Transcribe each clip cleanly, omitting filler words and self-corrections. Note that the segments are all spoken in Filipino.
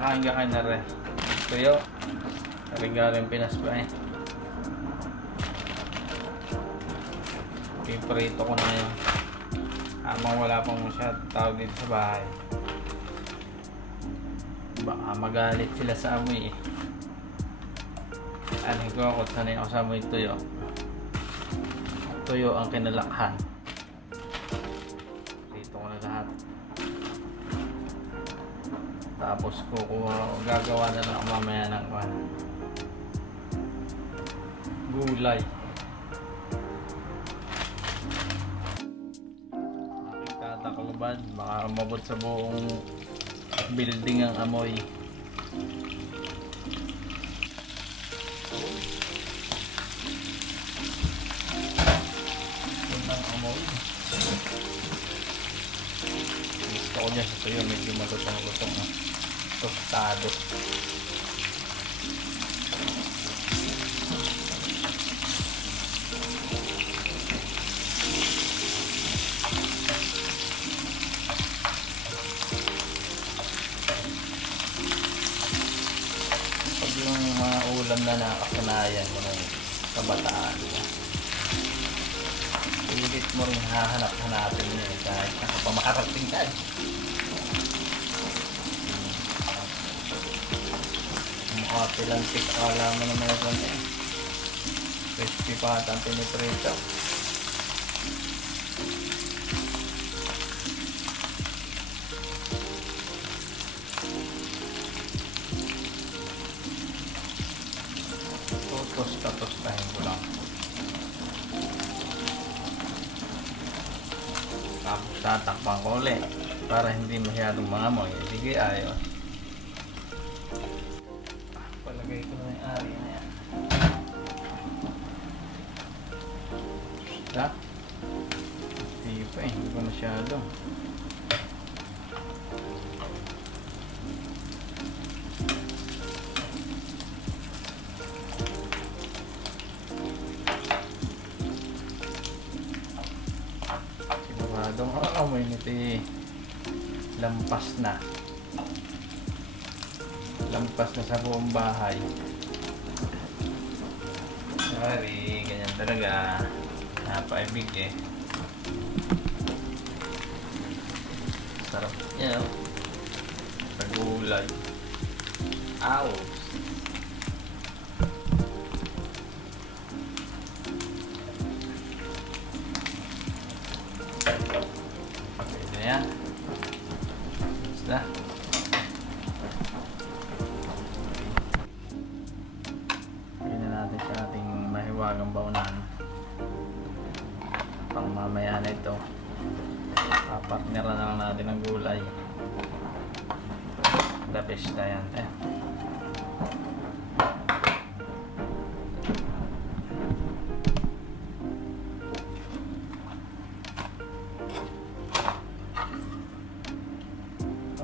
Kakain ka na rin. Tuyo. Regalo yung Pinas ba eh. Piprito ko na yun. Amang wala pang masyad tao dito sa bahay. Baka magalit sila sa amoy eh. Ano ko ako, sanay ako sa amoy tuyo. Tuyo ang kinalakhan. Dito ko na lahat. Tapos gagawa na lang mamaya ng gulay. Aking tatakalubad, baka umabot sa buong building ang amoy. Ang amoy. Gusto ko niya sa tuyo, medyo malutong-lutong na tostado. Pag yung mga ulam na nakakanayan mo ng kabataan, pilit mo rin hahanap-hanapin niya kahit nakapamakarating ka. Mukha pilantik, akala mo na meron eh. Crispy pa ata ang piniprito. Tostahin ko lang. Tapos tatakpan ko ulit para hindi masyadong mangamoy. Sige, ayos. Palagay ko na yung ari na yan. Basta? Hindi pa eh, hindi pa masyado. Siguradong amoy nito eh. Lampas na sa buong bahay. Sorry, ganyan talaga. Napaibig eh. Sarap niya. Pagulay. Ow! Pwede na yan. Basta. Sa ating mahiwagang baunan pang mamaya na ito, partneran na lang natin ng gulay. The best na yan eh.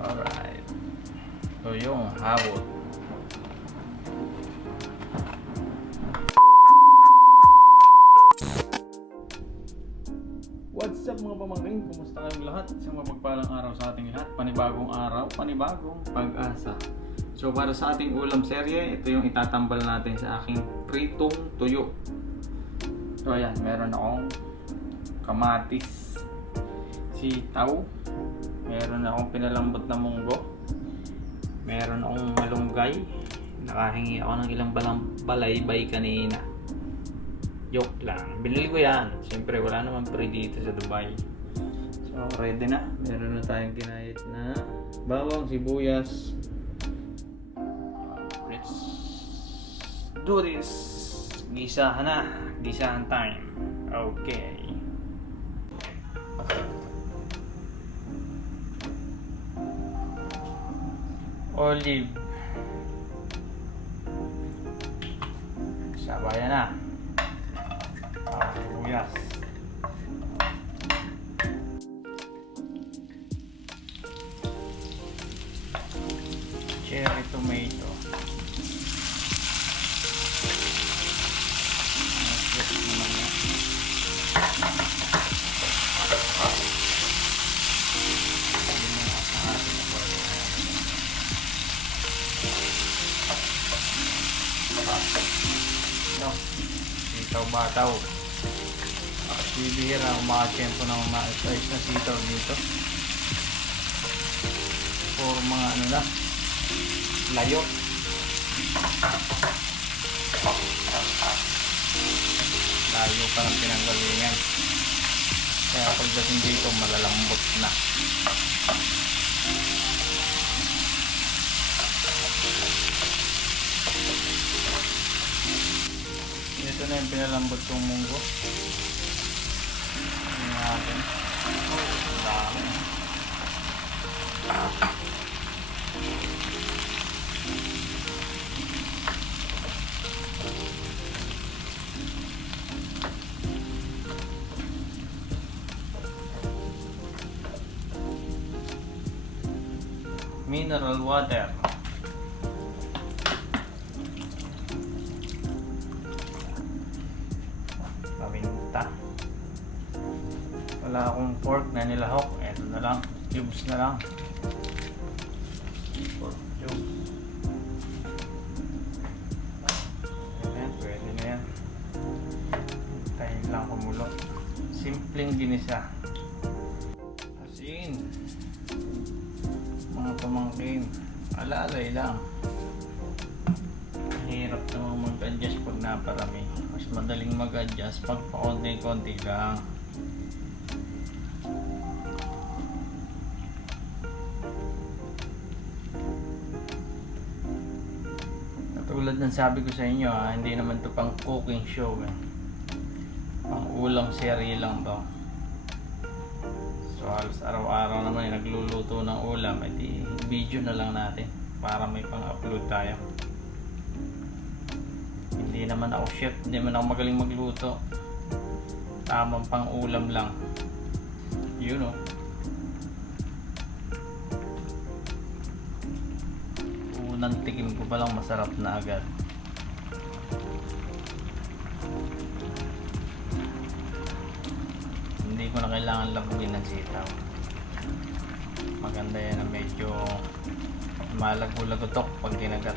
Alright, ito yung habot. What's up mga pamangkin? Kumusta kayong lahat? Isang mapagpalang araw sa ating lahat. Panibagong araw, panibagong pag-asa. So para sa ating ulam serye, ito yung itatambal natin sa aking pritong tuyo. So ayan, meron akong kamatis, sitaw, meron akong pinalambot na munggo, meron akong malunggay, nakahingi ako ng ilang balaybay kanina. Joke lang. Binili ko yan. Siyempre, wala naman free dito sa Dubai. So, ready na. Meron na tayong ginayat na bawang, sibuyas. Let's do this. Gisahan na. Gisahan time. Okay. Olive. Sabayan na. Sibuyas. Cherry tomato. no, sitaw bataw. At bibihira umakatsyempo ng ma-slice na sitaw dito. Or mga ano na, layo. Layo pa ng pinanggalingan. Kaya pagdating dito malalambot na. Ito na yung pinalambot kong munggo. Tingnan natin. Oh, dami. Mineral water. Paminta. Wala akong pork na nilahok. Ito na lang. Cubes na lang. Pork cubes. Ayan, pwede na yan. Hintayin lang kumulo. Simpleng ginisa. Asin. Mga pamangkin, alalay lang. Hirap naman mag-adjust pag naparami. Mas madaling mag-adjust pag pakonti-konti lang. Katulad ng sabi ko sa inyo, hindi naman to pang cooking show. Pang ulam serye lang to. So halos araw-araw naman nagluluto ng ulam, edi video na lang natin para may pang-upload tayo. Hindi naman ako chef, hindi naman ako magaling magluto. Tamang pang ulam lang. You know. Unang tikim ko pa lang masarap na agad. Hindi ko na kailangan labugin ng sitaw. Maganda yan na medyo malago-lagotok pag kinagat.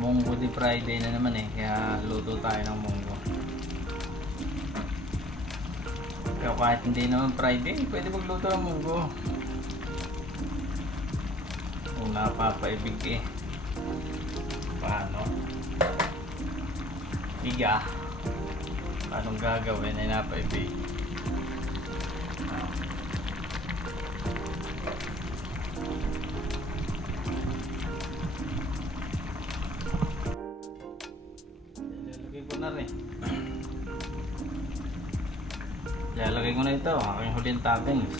Munggo di Friday na naman kaya luto tayo ng munggo. Pero kahit hindi naman Friday, pwede magluto ng munggo. Kung napapaibig paano? Iga. Anong gagawin ay napaibig? Ilalagay ko na ito, aking huling toppings.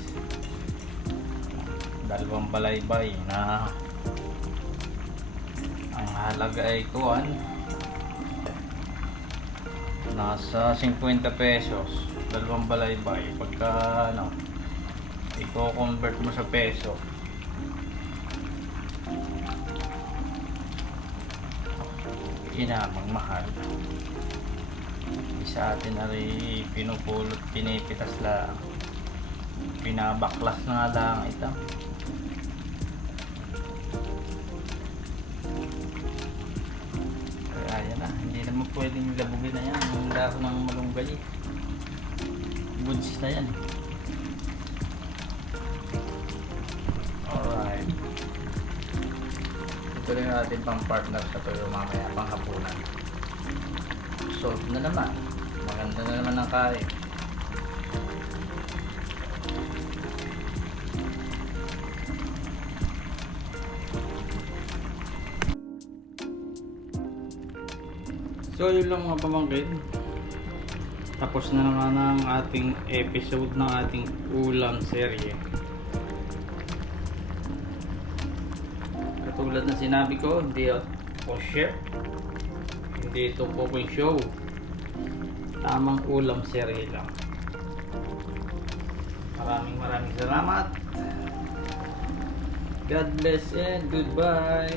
Dalawang balaybay na ang halaga ay kuwan nasa 50 pesos. Dalawang balaybay pagka i-convert mo sa peso, inamang mahal. Sa atin ay pinupulot, pinipitas lang, pinabaklas na lang ito. Kaya yan na, hindi naman pwedeng labugin na yan yung dahon ng malunggay. Goods na yan. Alright, ito rin natin pang partner sa tuyo mamaya, pang hapunan. Solve na naman. Maganda na naman ang kain. So yun lang mga pamangkin. Tapos na naman ang ating episode ng ating ulam serye. Katulad na sinabi ko, hindi ako chef, hindi ito cooking show. Tamang ulam serye lang. Maraming salamat. God bless and goodbye.